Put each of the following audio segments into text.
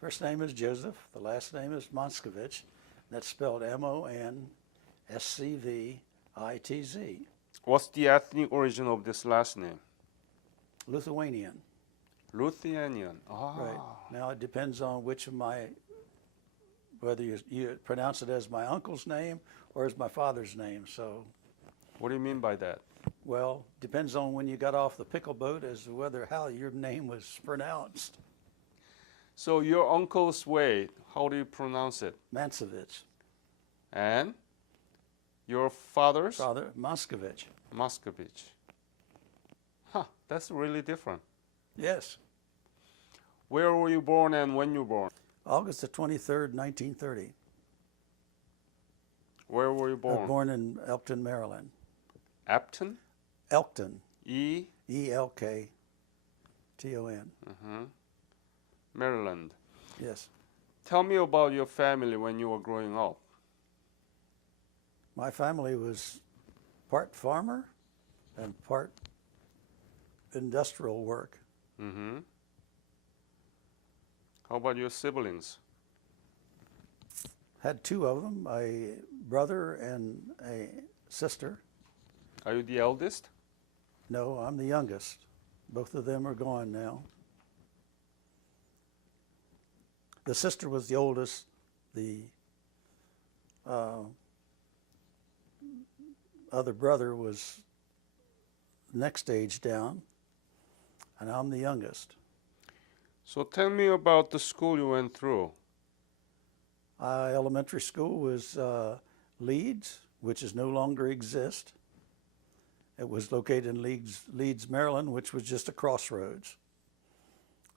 First name is Joseph. The last name is Monscvitz. That's spelled Monscvitz. What's the ethnic origin of this last name? Lithuanian. Lithuanian. Ah. Right. Now it depends on which of whether you pronounce it as my uncle's name or as my father's name. So, What do you mean by that? well, depends on when you got off the pickle boat as to how your name was pronounced. So your uncle's way, how do you pronounce it? Monscvitz. And your father's? Father, Monscvitz. Monscvitz. Huh, that's really different. Yes. Where were you born and when you were born? August the 23rd, 1930. Where were you I born? was born in Elkton, Maryland. Upton? Elkton. E? Elkton. Maryland. Yes. Tell me about your family when you were growing up. My family was part farmer and part industrial work. Mm-hmm. How about your siblings? Had two of them, a brother and a sister. Are you the eldest? No, I'm the youngest. Both of them are gone now. The sister was the oldest. The other brother was next stage down, and I'm the youngest. So tell me about the school you went through. Elementary school was Leeds, which is no longer exist. It was located in Leeds, Maryland, which was just a crossroads.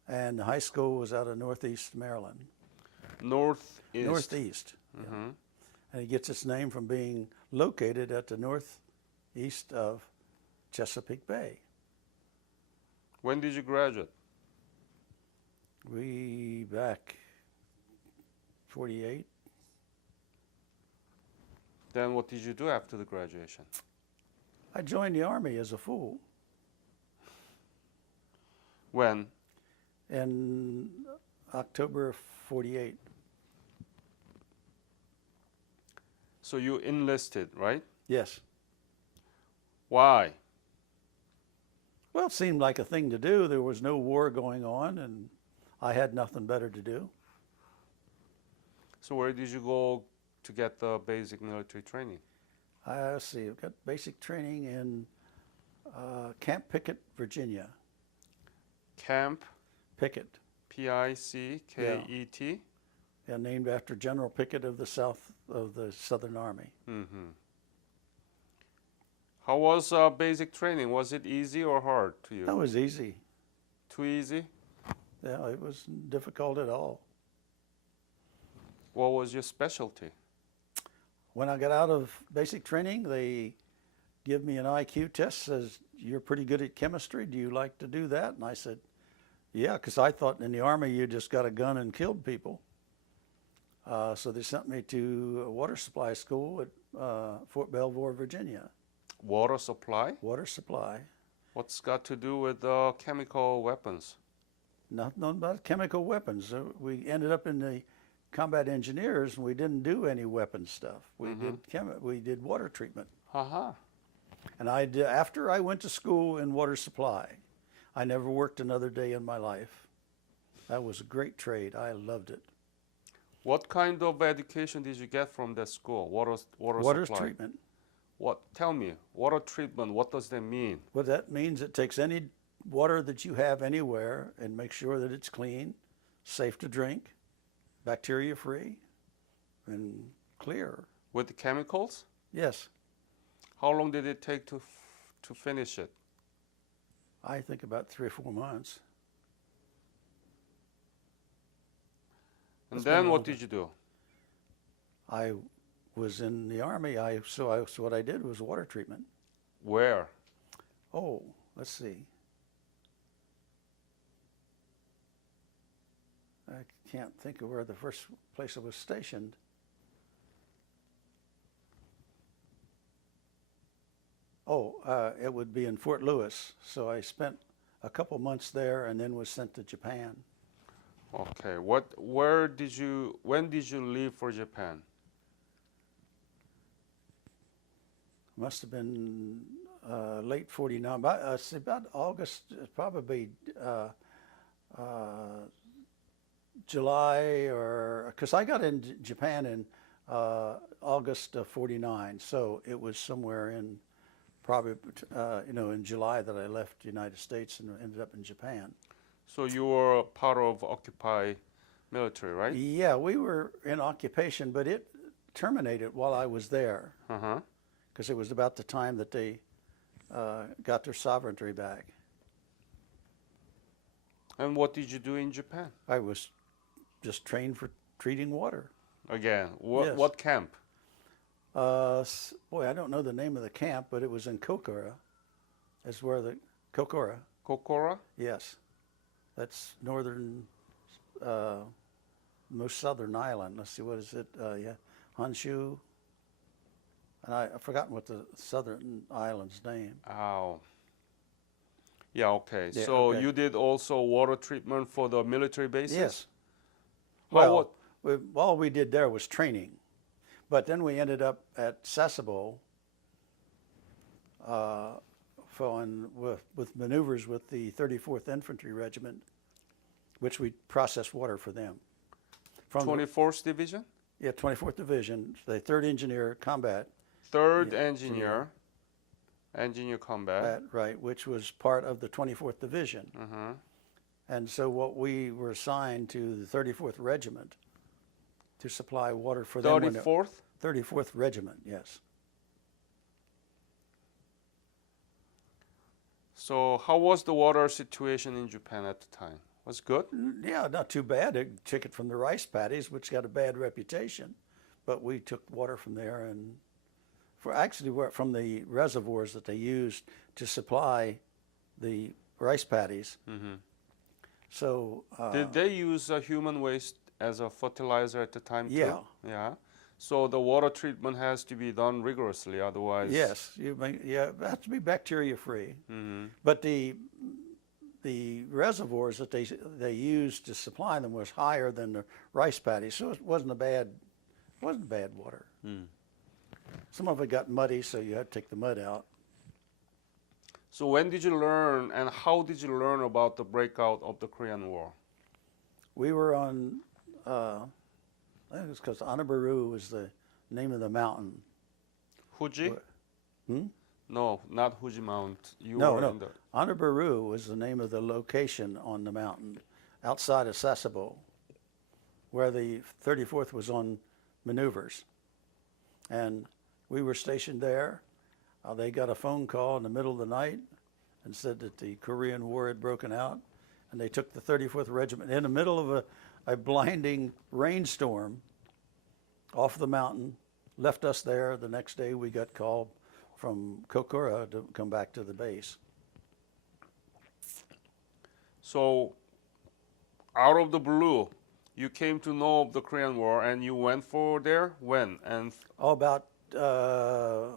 And the high school was out of Northeast Maryland. Northeast. Northeast. Mm-hmm. Yeah. And it gets its name from being located at the northeast of Chesapeake Bay. When did you graduate? We back 48. Then what did you do after the graduation? I joined the Army as a fool. When? In October 48. So you enlisted, right? Yes. Why? Well, it seemed like a thing to do. There was no war going on, and I had nothing better to do. So where did you go to get the basic military training? Let's see, I've got basic training in Camp Pickett, Virginia. Camp Pickett. P-I-C-K-E-T? Yeah, named after General Pickett of the Southern Army. Mm-hmm. How was basic training? Was it easy or hard to you? That was easy. Too easy? Yeah, it wasn't difficult at all. What was your specialty? When I got out of basic training, they give me an IQ test, says, you're pretty good at chemistry. Do you like to do that? And I said, yeah, because I thought in the Army you just got a gun and killed people. So they sent me to a water supply school at Fort Belvoir, Virginia. Water supply? Water supply. What's got to do with chemical weapons? Nothing about chemical weapons. We ended up in the combat engineers, and we didn't do any weapon stuff. We did water treatment. Uh-huh. And after I went to school in water supply, I never worked another day in my life. That was a great trade. I loved it. What kind of education did you get from that school? Water supply? Treatment. What? Tell me. Water treatment, what does that mean? Well, that means it takes any water that you have anywhere and makes sure that it's clean, safe to drink, bacteria-free, and clear. With the chemicals? Yes. How long did it take to finish it? I think about 3 or 4 months. And then what did you do? I was in the Army. So what I did was water treatment. Where? Oh, let's see. I can't think of where the first place I was stationed. It would be in Fort Lewis. So I spent a couple months there and then was sent to Japan. Okay. When did you leave for Japan? Must have been late '49. About August, probably July, or because I got in Japan in August of '49, so it was somewhere in probably in July that I left the United States and ended up in Japan. So you were part of Occupy military, right? Yeah, we were in occupation, but it terminated while I was there Uh-huh. because it was about the time that they got their sovereignty back. And what did you do in Japan? I was just trained for treating water. Again, Yes. what camp? Boy, I don't know the name of the camp, but it was in Kokura. That's where the Kokura. Kokora? Yes, that's northern, most southern island. Let's see, what is it? Yeah, Honshu. And I've forgotten what the southern island's name. Oh. Yeah, okay. Yeah, So okay. you did also water treatment for the military bases? Yes. How Well, all we did there was training, but then we ended up at Sasebo with maneuvers with the 34th Infantry Regiment, which we processed water for them. From 24th Division? 24th Division, the 3rd Engineer Combat. 3rd Yeah, Engineer Combat. Right, which was part of the 24th Division. Uh-huh. And so what we were assigned to the 34th Regiment to supply water for them. 34th? 34th Regiment, yes. So how was the water situation in Japan at the time? Was good? Yeah, not too bad. They took it from the rice paddies, which got a bad reputation, but we took water from there, and from the reservoirs that they used to supply the rice paddies. Mm-hmm. So Did they use human waste as a fertilizer at the time too? Yeah. Yeah. So the water treatment has to be done rigorously, otherwise. yes, it has to be bacteria free. Mm-hmm. But the reservoirs that they used to supply them was higher than the rice paddies, so it wasn't bad water. Mm. Some of it got muddy, so you had to take the mud out. So when did you learn, and how did you learn about the breakout of the Korean War? We were on, I think it was because Anabaru was the name of the mountain. Fuji? Hmm? No, not Fuji Mount. You No, were no. in the Anabaru was the name of the location on the mountain outside of Sasebo, where the 34th was on maneuvers. And we were stationed there. They got a phone call in the middle of the night and said that the Korean War had broken out. And they took the 34th Regiment in the middle of a blinding rainstorm off the mountain, left us there. The next day we got called from Kokura to come back to the base. So, out of the blue, you came to know of the Korean War and you went for there? When? And About a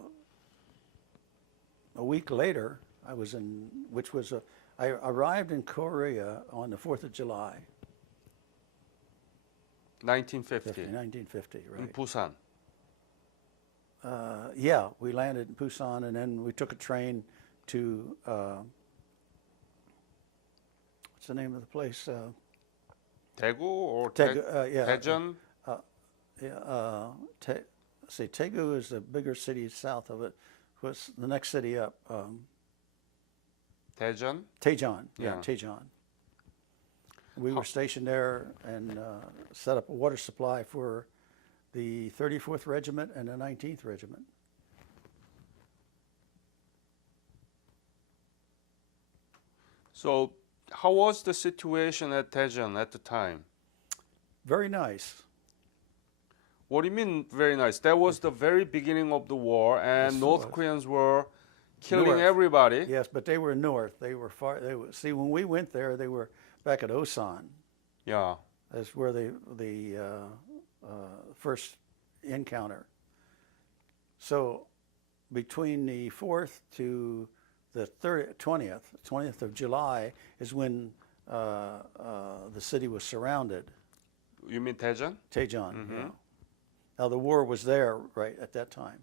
week later, I arrived in Korea on the 4th of July, 1950 1950, in right? Busan. Yeah, we landed in Busan, and then we took a train to, what's the name of the place? Daegu or Yeah. Daejeon? Daegu is the bigger city south of it. What's the next city up? Daejeon? Daejeon. Yeah. Yeah, Daejeon. We were stationed there and set up a water supply for the 34th Regiment and the 19th Regiment. So, how was the situation at Daejeon at the time? Very nice. What do you mean very nice? That was the very beginning of the war, and Yes, it North was. Koreans were killing North. everybody. Yes, but they were north. They were far. See, when we went there, they were back at Osan. Yeah. That's where the first encounter. So between the 4th to the 20th of July is when the city was surrounded. You mean Daejeon? Daejeon. Mm-hmm. Yeah. Now the war was there right at that time.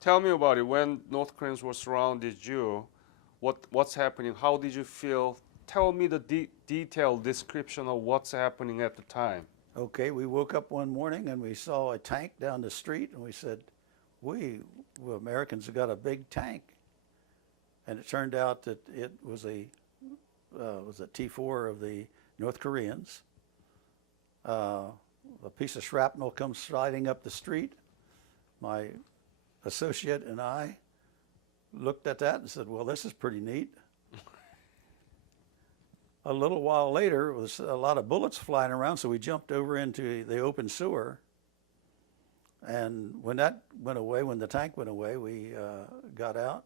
Tell me about it. When North Koreans were surrounded you, what's happening? How did you feel? Tell me the detailed description of what's happening at the time. Okay, we woke up one morning and we saw a tank down the street, and we said, we Americans have got a big tank. And it turned out that it was a T-4 of the North Koreans. A piece of shrapnel comes sliding up the street. My associate and I looked at that and said, well, this is pretty neat. A little while later, there was a lot of bullets flying around, so we jumped over into the open sewer. And when that went away, when the tank went away, we got out.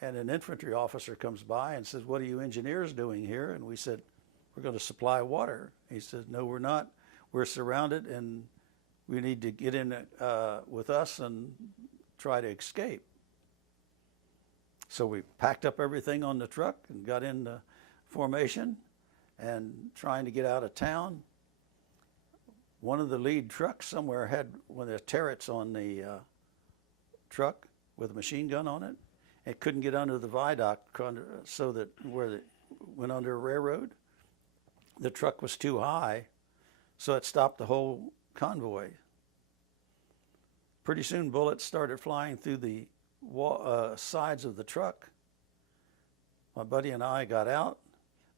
And an infantry officer comes by and says, what are you engineers doing here? And we said, we're going to supply water. He said, no, we're not. We're surrounded, and we need to get in with us and try to escape. So we packed up everything on the truck and got into formation and trying to get out of town. One of the lead trucks somewhere had one of the turrets on the truck with a machine gun on it. It couldn't get under the viaduct so that where it went under a railroad. The truck was too high, so it stopped the whole convoy. Pretty soon bullets started flying through the sides of the truck. My buddy and I got out.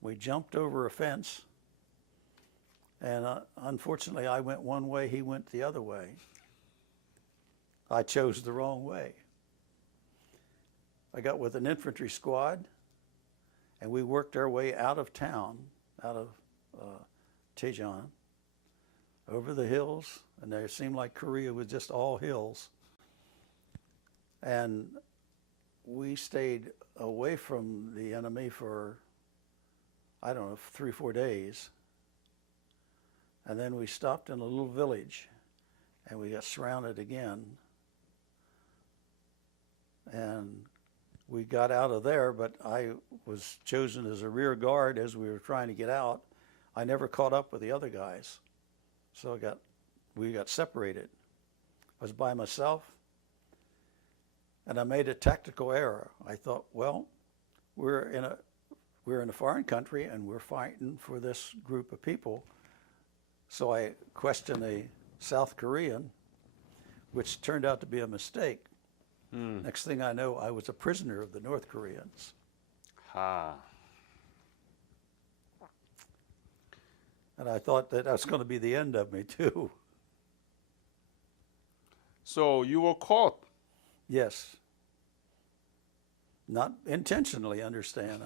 We jumped over a fence. And unfortunately, I went one way, he went the other way. I chose the wrong way. I got with an infantry squad, and we worked our way out of town, out of Daejeon, over the hills, and it seemed like Korea was just all hills. And we stayed away from the enemy for, I don't know, 3 or 4 days. And then we stopped in a little village, and we got surrounded again. And we got out of there, but I was chosen as a rear guard as we were trying to get out. I never caught up with the other guys, so we got separated. I was by myself, and I made a tactical error. I thought, well, we're in a foreign country, and we're fighting for this group of people. So I questioned a South Korean, which turned out to be a mistake. Next thing I know, I was a prisoner of the North Koreans. And I thought that was going to be the end of me, too. So you were caught? Yes. Not intentionally, understand.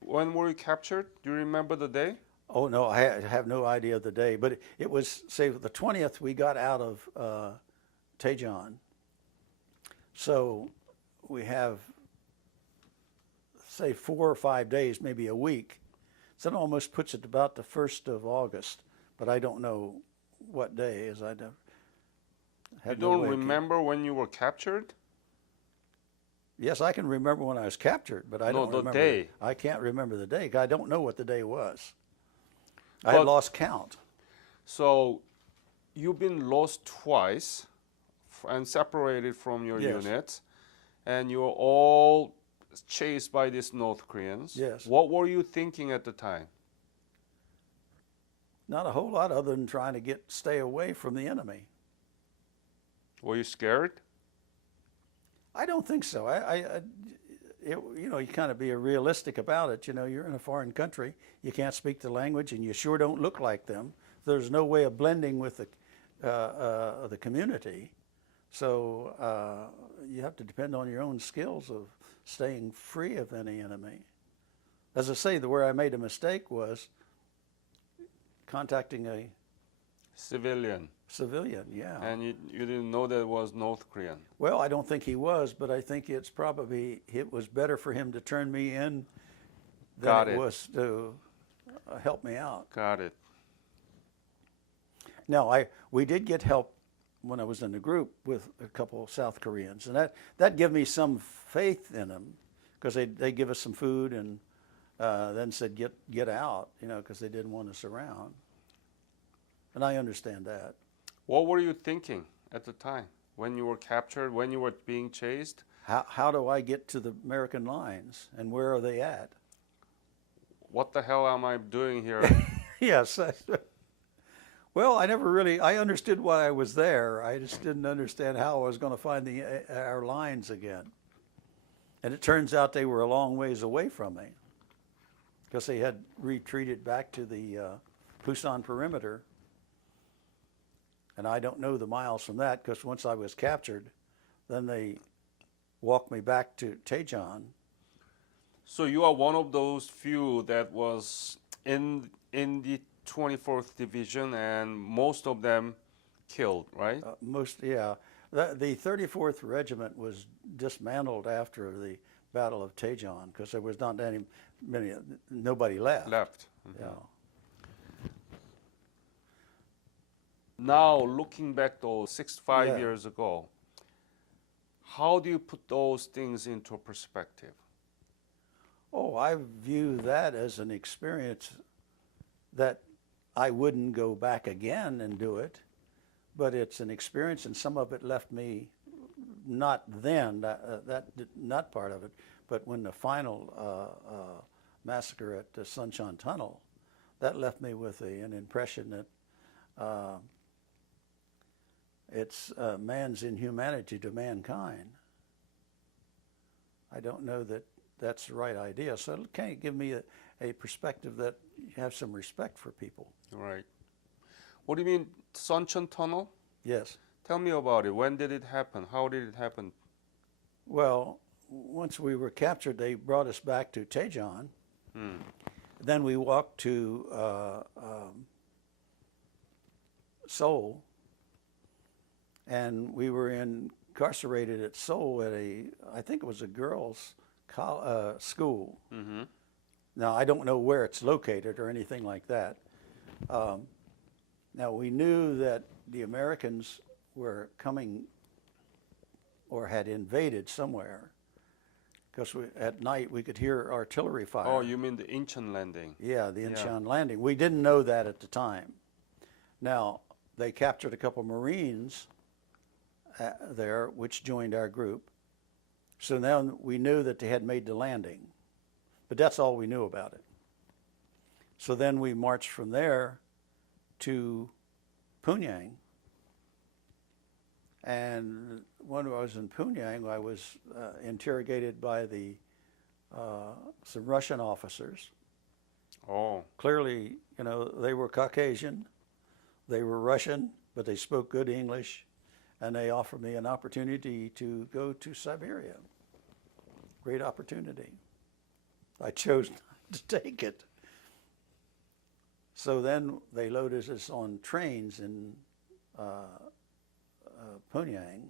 When were you captured? Do you remember the day? Oh, no, I have no idea of the day. But it was, say, the 20th we got out of Daejeon. So we have, say, 4 or 5 days, maybe a week. So that almost puts it about the 1st of August. But I don't know what day, as I have You no don't way remember when you were captured? Yes, I can remember when I was captured, but I don't remember the day. I can't remember the day. 'Cause I don't know what the day was. I had lost count. So you've been lost twice and separated from your Yes. unit, and you're all chased by these North Koreans. Yes. What were you thinking at the time? Not a whole lot other than trying to stay away from the enemy. Were you scared? I don't think so. You kind of be realistic about it. You know, you're in a foreign country. You can't speak the language, and you sure don't look like them. There's no way of blending with the community. So you have to depend on your own skills of staying free of any enemy. As I say, where I made a mistake was contacting a Civilian. yeah. And you didn't know that it was North Korean. Well, I don't think he was, but I think it was better for him to turn me in than it was to help me out. Got it. Now, we did get help when I was in the group with a couple of South Koreans, and that gave me some faith in them, because they give us some food and then said get out, you know, because they didn't want us around. And I understand that. What were you thinking at the time when you were captured, when you were being chased? How do I get to the American lines, and where are they at? What the hell am I doing here? Yes. Well, I understood why I was there. I just didn't understand how I was going to find our lines again. And it turns out they were a long ways away from me because they had retreated back to the Pusan perimeter. And I don't know the miles from that because once I was captured, then they walked me back to Daejeon. So you are one of those few that was in the 24th Division, and most of them killed, right? Yeah. The 34th Regiment was dismantled after the Battle of Daejeon because there was not nobody left. Mm-hmm. Yeah. Now, looking back those 65 Yeah. years ago, how do you put those things into perspective? Oh, I view that as an experience that I wouldn't go back again and do it, but it's an experience, and some of it left me not then, not part of it, but when the final massacre at the Suncheon Tunnel, that left me with an impression that it's man's inhumanity to mankind. I don't know that that's the right idea. So it can't give me a perspective that you have some respect for people. Right. What do you mean, Suncheon Tunnel? Yes. Tell me about it. When did it happen? How did it happen? Well, once we were captured, they brought us back to Daejeon. Then we walked to Seoul, and we were incarcerated at Seoul at I think it was a girls' school. Mm-hmm. Now, I don't know where it's located or anything like that. Now, we knew that the Americans were coming or had invaded somewhere because at night we could hear artillery fire. Oh, you mean the Incheon landing? Yeah, the Incheon landing. We didn't know that at the time. Now, they captured a couple Marines there, which joined our group. So now we knew that they had made the landing. But that's all we knew about it. So then we marched from there to Pyongyang. And when I was in Pyongyang, I was interrogated by some Russian officers. Oh. Clearly, you know, they were Caucasian, they were Russian, but they spoke good English, and they offered me an opportunity to go to Siberia. Great opportunity. I chose not to take it. So then they loaded us on trains in Pyongyang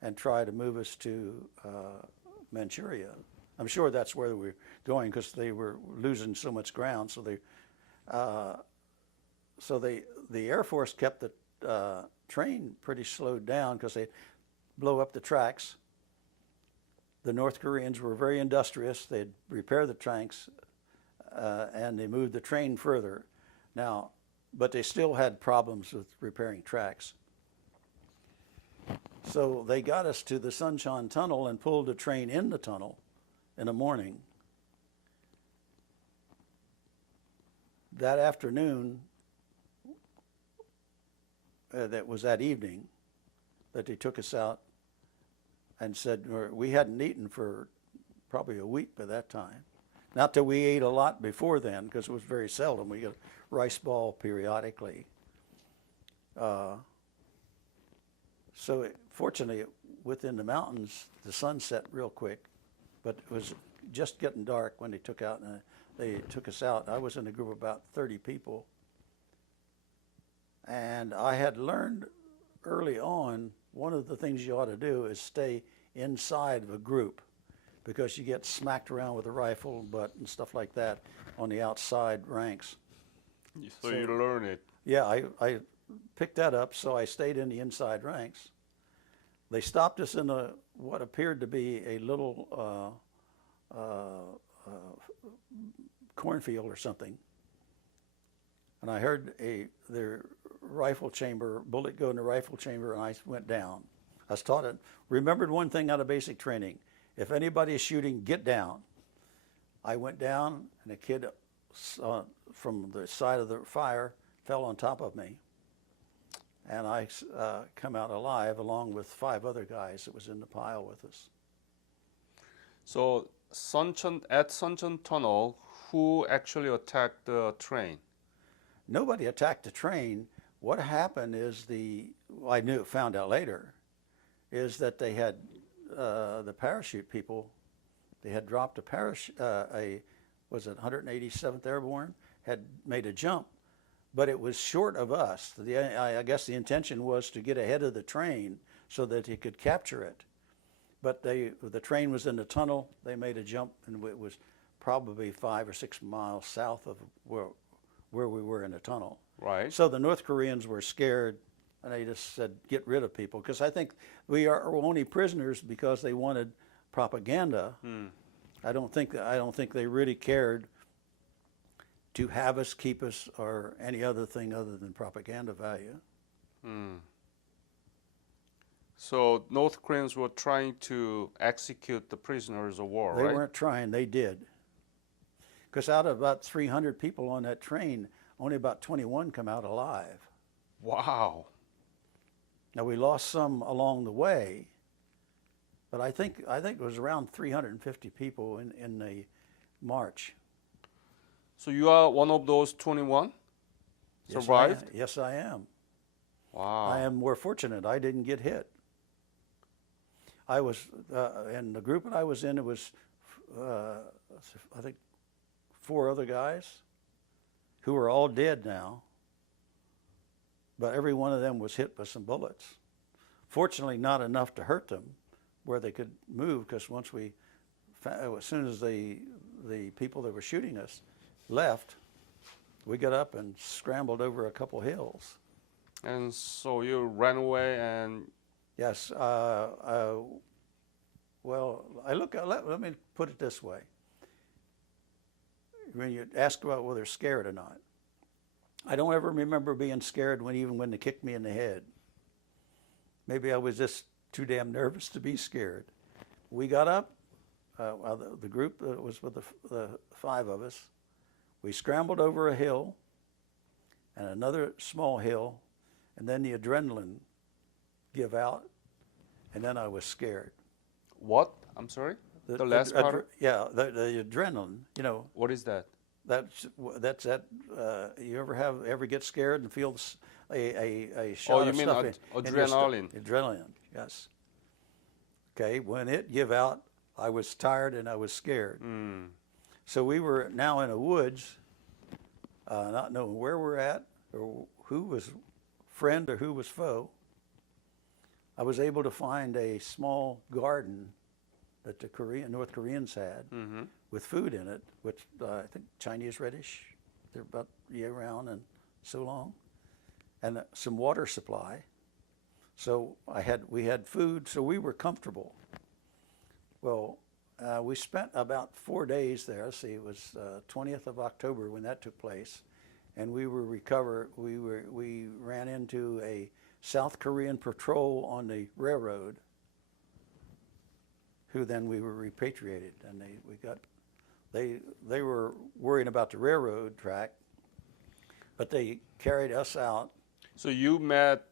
and tried to move us to Manchuria. I'm sure that's where we were going because they were losing so much ground. So the Air Force kept the train pretty slowed down because they blow up the tracks. The North Koreans were very industrious. They'd repair the tanks and they moved the train further. Now, but they still had problems with repairing tracks. So they got us to the Suncheon Tunnel and pulled the train in the tunnel in the morning. That afternoon, that was that evening, that they took us out and said, we hadn't eaten for probably a week by that time. Not that we ate a lot before then, because it was very seldom. We got a rice ball periodically. Fortunately, within the mountains, the sun set real quick, but it was just getting dark when they took us out. I was in a group of about 30 people. And I had learned early on, one of the things you ought to do is stay inside of a group because you get smacked around with a rifle butt and stuff like that on the outside ranks. So you learn it. Yeah, I picked that up, so I stayed in the inside ranks. They stopped us in what appeared to be a little cornfield or something, and I heard their rifle chamber bullet go in the rifle chamber, and I went down. I was taught it. Remembered one thing out of basic training: if anybody is shooting, get down. I went down, and a kid from the side of the fire fell on top of me, and I come out alive along with 5 other guys that was in the pile with us. So at Suncheon Tunnel, who actually attacked the train? Nobody attacked the train. What happened is found out later, is that they had the parachute people. They had dropped a parachute. Was it 187th Airborne had made a jump, but it was short of us. I guess the intention was to get ahead of the train so that he could capture it. But the train was in the tunnel. They made a jump, and it was probably 5 or 6 miles south of where we were in the tunnel. Right. So the North Koreans were scared, and they just said, "Get rid of people," because I think we are only prisoners because they wanted propaganda. I don't think they really cared to have us, keep us, or any other thing other than propaganda value. So North Koreans were trying to execute the prisoners of war, They right? weren't trying, they did. Because out of about 300 people on that train, only about 21 come out alive. Wow. Now we lost some along the way, but I think it was around 350 people in the march. So you are one of those 21? Survived? Yes, I am. Wow. I am more fortunate. I didn't get hit. I was in the group that I was in. It was, I think, 4 other guys who are all dead now. But every one of them was hit by some bullets. Fortunately, not enough to hurt them, where they could move. Because as soon as the people that were shooting us left, we got up and scrambled over a couple hills. And so you ran away and... Yes. Well, let me put it this way. When you ask about whether scared or not, I don't ever remember being scared even when they kicked me in the head. Maybe I was just too damn nervous to be scared. We got up, the group that was with the 5 of us, we scrambled over a hill and another small hill, and then the adrenaline give out, and then I was scared. What? I'm sorry? The last part? Yeah, the adrenaline, you know. What is that? That's that. You ever get scared and feel a shot of stuff in your adrenaline? Adrenaline, yes. Okay, when it give out, I was tired and I was scared. So we were now in the woods, not knowing where we're at or who was friend or who was foe. I was able to find a small garden that the North Koreans had with food in it, which I think Chinese reddish, they're about year-round and so long, and some water supply. So we had food, so we were comfortable. Well, we spent about 4 days there. Let's see, it was 20th of October when that took place, and we ran into a South Korean patrol on the railroad, who then we were repatriated, and they were worrying about the railroad track, but they carried us out. So you met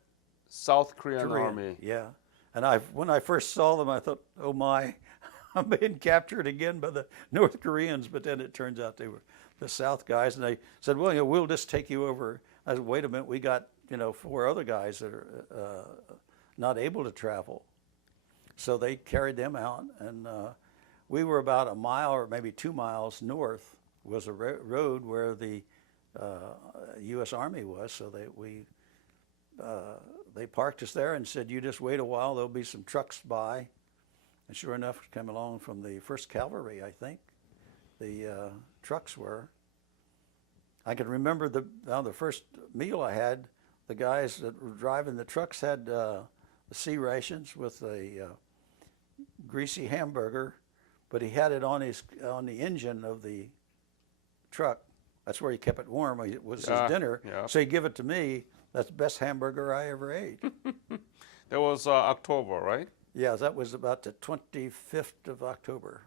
South Korean Army. Yeah, and when I first saw them, I thought, oh my, I'm being captured again by the North Koreans. But then it turns out they were the South guys, and they said, well, we'll just take you over. I said, wait a minute, we got 4 other guys that are not able to travel. So they carried them out, and we were about a mile or maybe 2 miles north was a road where the U.S. Army was. So they parked us there and said, you just wait a while, there'll be some trucks by. And sure enough, it came along from the 1st Cavalry, I think, the trucks were. I can remember the first meal I had, the guys that were driving the trucks had the sea rations with a greasy hamburger but he had it on the engine of the truck. That's where he kept it warm. It was his dinner. Yeah. So he gave it to me. That's the best hamburger I ever ate. That was October, right? Yeah, that was about the 25th of October.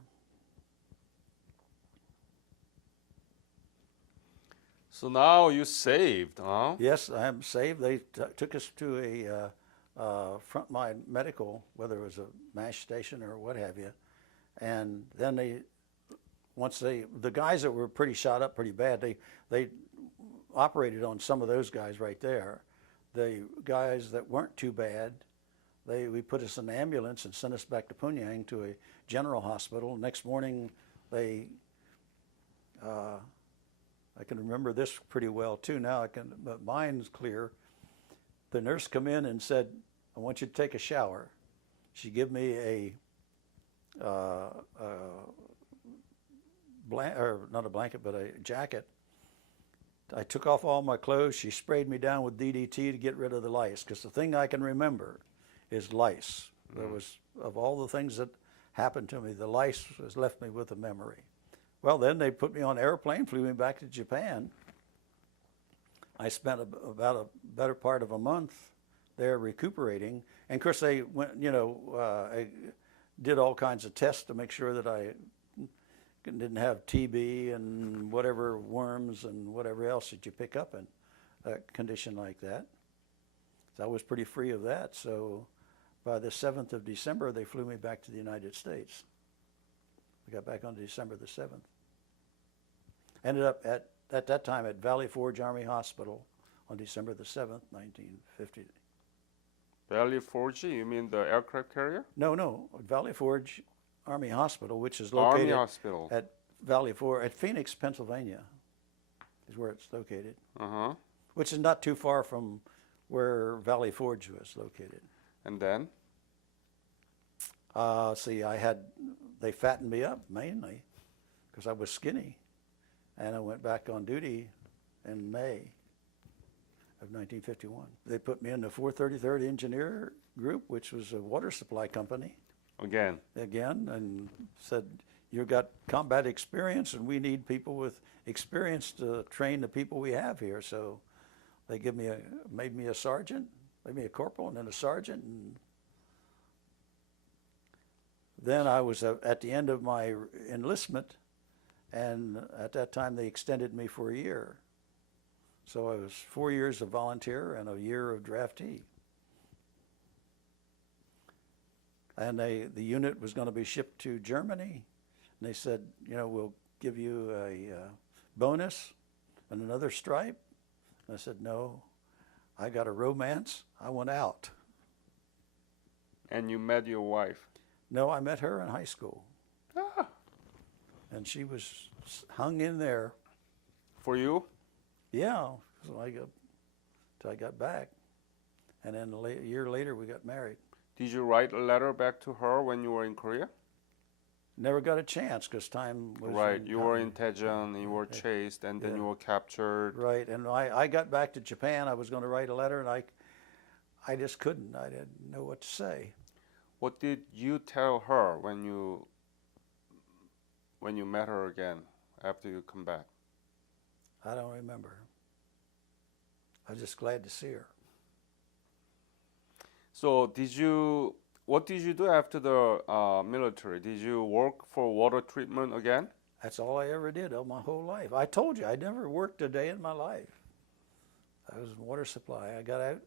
So now you saved, huh? Yes, I am saved. They took us to a frontline medical, whether it was a MASH station or what have you. And then the guys that were pretty shot up pretty bad, they operated on some of those guys right there. The guys that weren't too bad, we put us in an ambulance and sent us back to Pyongyang to a general hospital. Next morning, I can remember this pretty well too. Now but mine's clear. The nurse come in and said, "I want you to take a shower." She gave me not a blanket, but a jacket. I took off all my clothes. She sprayed me down with DDT to get rid of the lice, because the thing I can remember is lice. There was, of all the things that happened to me, the lice has left me with a memory. Well, then they put me on an airplane, flew me back to Japan. I spent about a better part of a month there recuperating. And of course they went, I did all kinds of tests to make sure that I didn't have TB and whatever worms and whatever else that you pick up in a condition like that. So I was pretty free of that. So by the 7th of December, they flew me back to the United States. I got back on December the 7th. Ended up at that time at Valley Forge Army Hospital on December the 7th, 1950. Valley Forge, you mean the aircraft carrier? No, Valley Forge Army Hospital, which is Army located Hospital. at Valley Forge, at Phoenix, Pennsylvania, is where it's located. Uh-huh. Which is not too far from where Valley Forge was located. And then? They fattened me up mainly because I was skinny. And I went back on duty in May of 1951. They put me in the 433rd Engineer Group, which was a water supply company. Again, And said, "You've got combat experience, and we need people with experience to train the people we have here." So they made me a sergeant, made me a corporal, and then a sergeant. And then I was at the end of my enlistment, and at that time they extended me for a year. So I was 4 years of volunteer and a year of draftee. And the unit was going to be shipped to Germany. And they said, "We'll give you a bonus and another stripe." And I said, "No, I got a romance. I want out." and you met your wife. No, I met her in high school. Ah. And she was hung in there. For you? Yeah, so till I got back. And then a year later, we got married. Did you write a letter back to her when you were in Korea? Never got a chance because time was... Right, you were in Daejeon, you were chased, and then Yeah. you were captured. Right, and I got back to Japan. I was going to write a letter, and I just couldn't. I didn't know what to say. What did you tell her when you met her again after you come back? I don't remember. I was just glad to see her. So what did you do after the military? Did you work for water treatment again? That's all I ever did all my whole life. I told you, I never worked a day in my life. I was in water supply. I got out.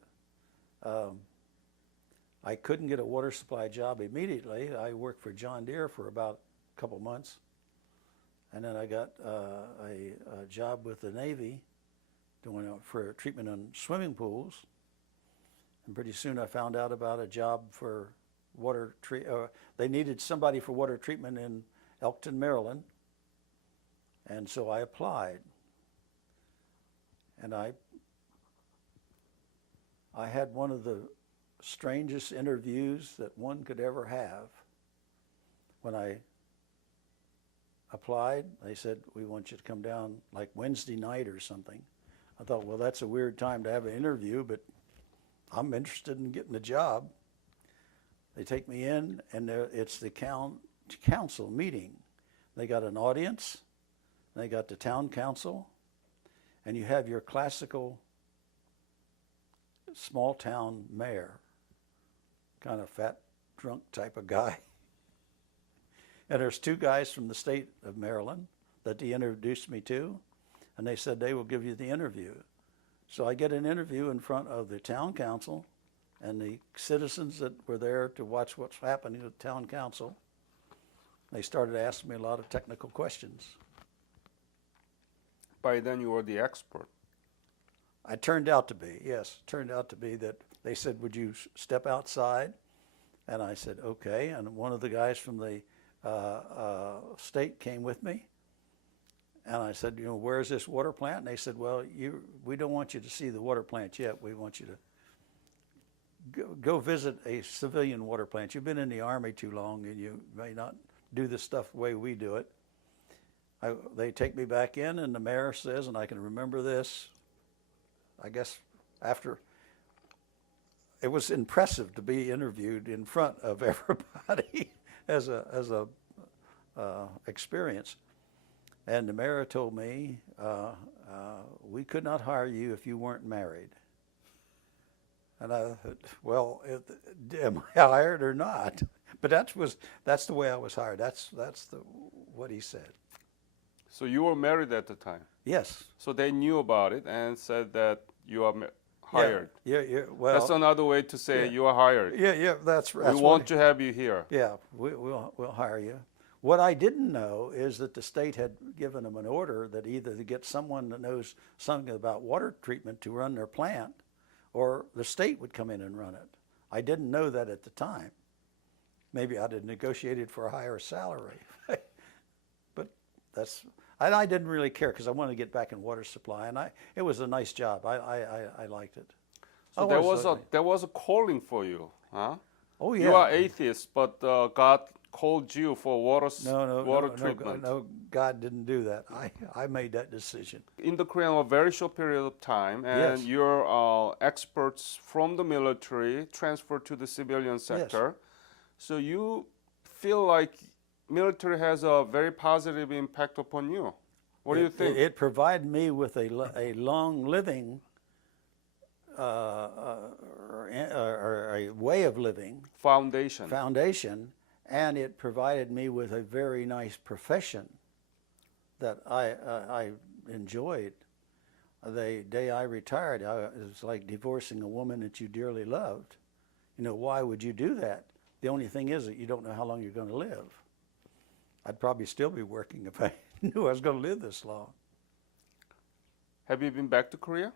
I couldn't get a water supply job immediately. I worked for John Deere for about a couple months. And then I got a job with the Navy doing for treatment on swimming pools. And pretty soon I found out about a job for water they needed somebody for water treatment in Elkton, Maryland. And so I applied. And I had one of the strangest interviews that one could ever have. When I applied, they said, "We want you to come down like Wednesday night or something." I thought, well, that's a weird time to have an interview, but I'm interested in getting the job. They take me in, and it's the council meeting. They got an audience, they got the town council, and you have your classical small town mayor, kind of fat, drunk type of guy. And there's two guys from the state of Maryland that they introduced me to, and they said they will give you the interview. So I get an interview in front of the town council and the citizens that were there to watch what's happening at the town council. They started asking me a lot of technical questions. By then you were the expert. I turned out to be, yes, turned out to be that they said, would you step outside? And I said, okay. And one of the guys from the state came with me. And I said, you know, where's this water plant? And they said, well, we don't want you to see the water plant yet. We want you to go visit a civilian water plant. You've been in the Army too long, and you may not do this stuff the way we do it. They take me back in, and the mayor says, and I can remember this, I guess after, it was impressive to be interviewed in front of everybody as a experience. And the mayor told me, we could not hire you if you weren't married. And I thought, well, am I hired or not? But that's the way I was hired. That's what he said. So you were married at the time? Yes. So they knew about it and said that you are hired. Yeah. Well, that's another way to say yeah. you are hired. Yeah. That's right. We want to have you here. Yeah, we'll hire you. What I didn't know is that the state had given them an order that either to get someone that knows something about water treatment to run their plant, or the state would come in and run it. I didn't know that at the time. Maybe I'd have negotiated for a higher salary. But I didn't really care because I wanted to get back in water supply, and it was a nice job. I liked it. So there was a calling for you, huh? Oh yeah. You are atheist, but God called you for water treatment. No, God didn't do that. I made that decision. In the Korean, a very short period of time, and Yes. your experts from the military transferred to the civilian sector. Yes. So you feel like military has a very positive impact upon you. What do you think? It provided me with a long living or a way of living. Foundation. And it provided me with a very nice profession that I enjoyed. The day I retired, it was like divorcing a woman that you dearly loved. You know, why would you do that? The only thing is that you don't know how long you're going to live. I'd probably still be working if I knew I was going to live this long. Have you been back to Korea?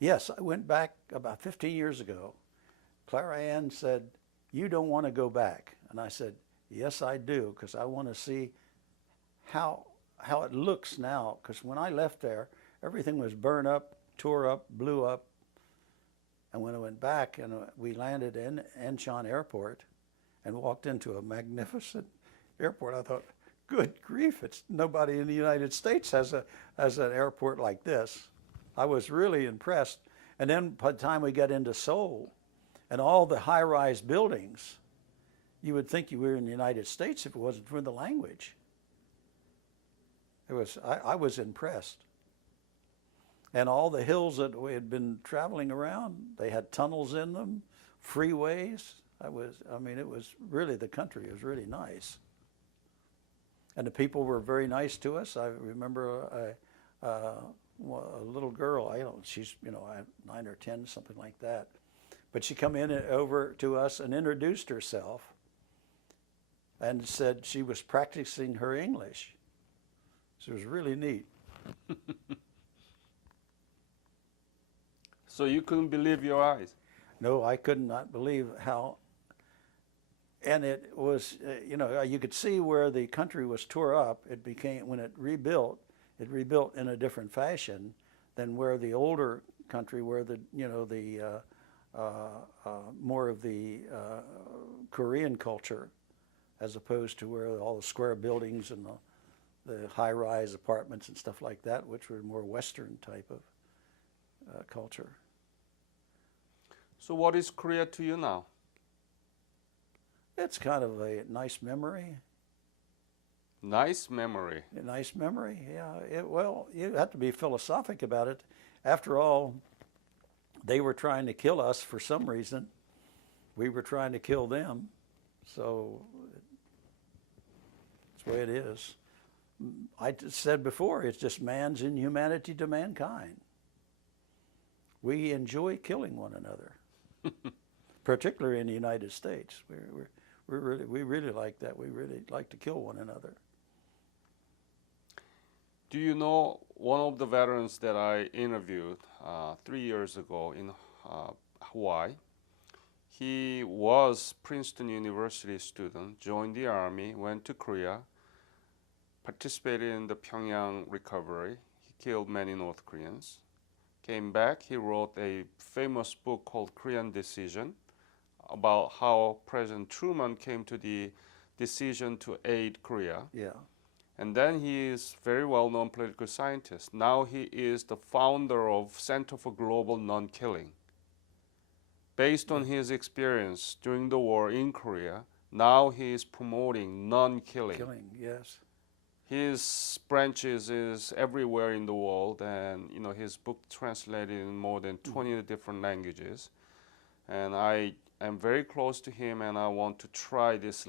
Yes, I went back about 15 years ago. Clara Ann said, you don't want to go back. And I said, yes, I do, because I want to see how it looks now. Because when I left there, everything was burned up, tore up, blew up. And when I went back and we landed in Incheon Airport and walked into a magnificent airport, I thought, good grief, nobody in the United States has an airport like this. I was really impressed. And then by the time we got into Seoul and all the high-rise buildings, you would think you were in the United States if it wasn't for the language. I was impressed. And all the hills that we had been traveling around, they had tunnels in them, freeways. It was really, the country was really nice. And the people were very nice to us. I remember a little girl, she's 9 or 10, something like that. But she come in over to us and introduced herself and said she was practicing her English. So it was really neat. So you couldn't believe your eyes? No, I could not believe how. And it was, you could see where the country was tore up. It became, when it rebuilt in a different fashion than where the older country, where more of the Korean culture, as opposed to where all the square buildings and the high-rise apartments and stuff like that, which were more Western type of culture. So what is Korea to you now? It's kind of a nice memory. Nice memory. A nice memory, yeah. Well, you have to be philosophic about it. After all, they were trying to kill us for some reason. We were trying to kill them. So that's the way it is. I said before, it's just man's inhumanity to mankind. We enjoy killing one another, particularly in the United States. We really like that. We really like to kill one another. Do you know one of the veterans that I interviewed 3 years ago in Hawaii? He was Princeton University student, joined the army, went to Korea, participated in the Pyongyang recovery. He killed many North Koreans. Came back, he wrote a famous book called Korean Decision about how President Truman came to the decision to aid Korea. Yeah. And then he is very well-known political scientist. Now he is the founder of Center for Global Non-Killing. Based on his experience during the war in Korea, now he is promoting non-killing. Killing, yes. His branches is everywhere in the world, and his book translated in more than 20 different languages. And I am very close to him, and I want to try this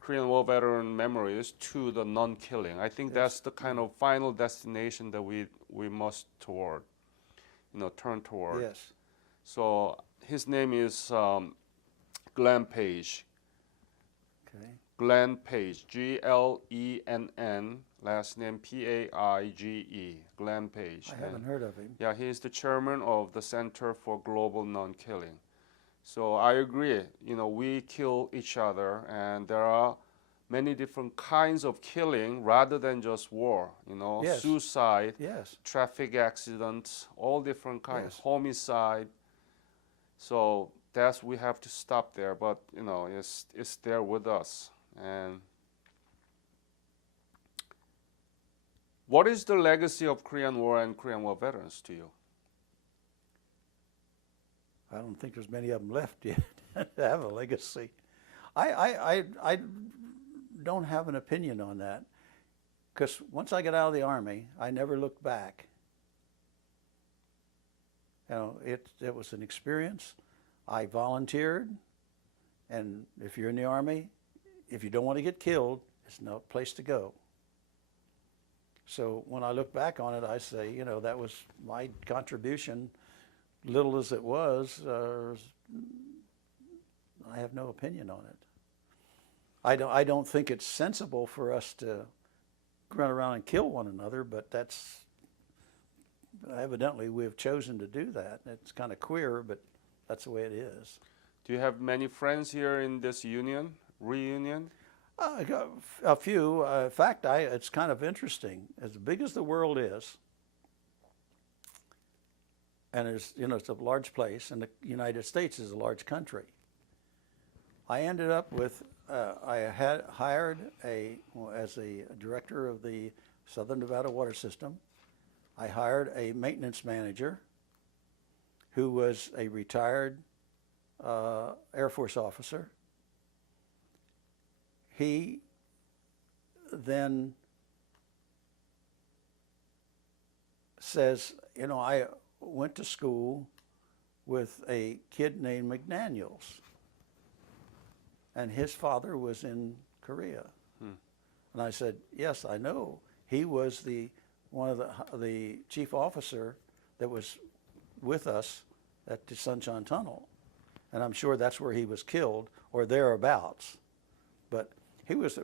Korean War veteran memories to the non-killing. I think that's the kind of final destination that we must turn toward. Yes. So his name is Glenn Page. Okay. Glenn Page, Glenn, last name Paige, Glenn Page. I haven't heard of him. Yeah, he is the chairman of the Center for Global Non-Killing. So I agree, we kill each other, and there are many different kinds of killing rather than just war, Yes. suicide, Yes. traffic accidents, all different kinds, Yes. homicide. So we have to stop there, but it's there with us. And what is the legacy of Korean War and Korean War veterans to you? I don't think there's many of them left yet to have a legacy. I don't have an opinion on that, because once I got out of the Army, I never looked back. It was an experience. I volunteered, and if you're in the Army, if you don't want to get killed, it's no place to go. So when I look back on it, I say, that was my contribution, little as it was. I have no opinion on it. I don't think it's sensible for us to run around and kill one another, but that's evidently we have chosen to do that. It's kind of queer, but that's the way it is. Do you have many friends here in this reunion? A few. In fact, it's kind of interesting. As big as the world is, and it's a large place, and the United States is a large country. I ended up with, I had hired as a director of the Southern Nevada Water System, I hired a maintenance manager who was a retired Air Force officer. He then says, I went to school with a kid named McDaniels, and his father was in Korea. And I said, yes, I know. He was one of the chief officer that was with us at the Sunshine Tunnel, and I'm sure that's where he was killed or thereabouts. But he was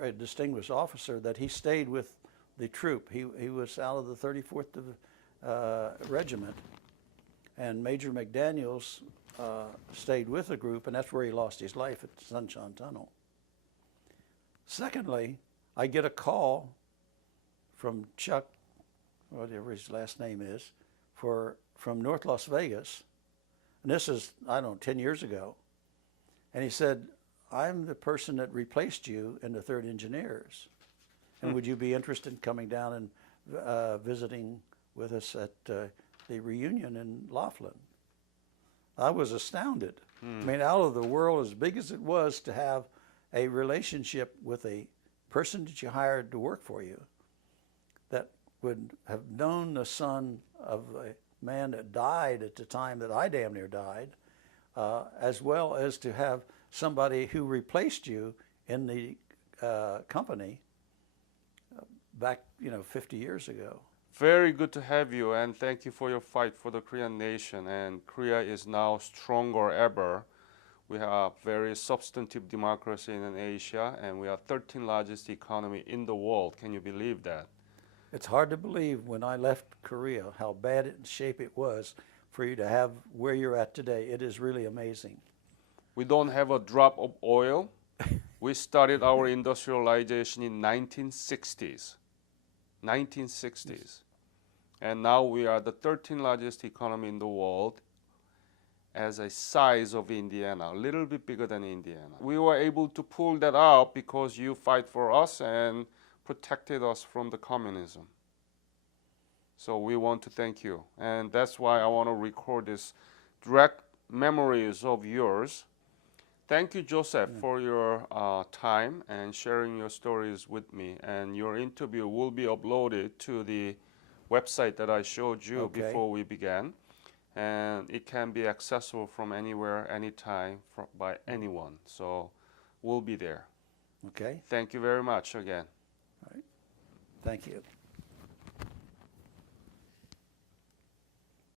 a distinguished officer that he stayed with the troop. He was out of the 34th Regiment, and Major McDaniels stayed with the group, and that's where he lost his life at the Sunshine Tunnel. Secondly, I get a call from Chuck, whatever his last name is, from North Las Vegas, and this is, 10 years ago, and he said, I'm the person that replaced you in the 3rd Engineers, and would you be interested in coming down and visiting with us at the reunion in Laughlin? I was astounded. I mean, out of the world, as big as it was, to have a relationship with a person that you hired to work for you that would have known the son of a man that died at the time that I damn near died, as well as to have somebody who replaced you in the company back, 50 years ago. Very good to have you, and thank you for your fight for the Korean nation. And Korea is now stronger ever. We have very substantive democracy in Asia, and we are 13th largest economy in the world. Can you believe that? It's hard to believe when I left Korea how bad in shape it was for you to have where you're at today. It is really amazing. We don't have a drop of oil. We started our industrialization in 1960s. 1960s. And now we are the 13th largest economy in the world as a size of Indiana, a little bit bigger than Indiana. We were able to pull that out because you fight for us and protected us from the communism. So we want to thank you. And that's why I want to record this direct memories of yours. Thank you, Joseph, for your time and sharing your stories with me. And your interview will be uploaded to the website that I showed you before we began. And it can be accessible from anywhere, anytime, by anyone. So we'll be there. Okay. Thank you very much again. All right. Thank you.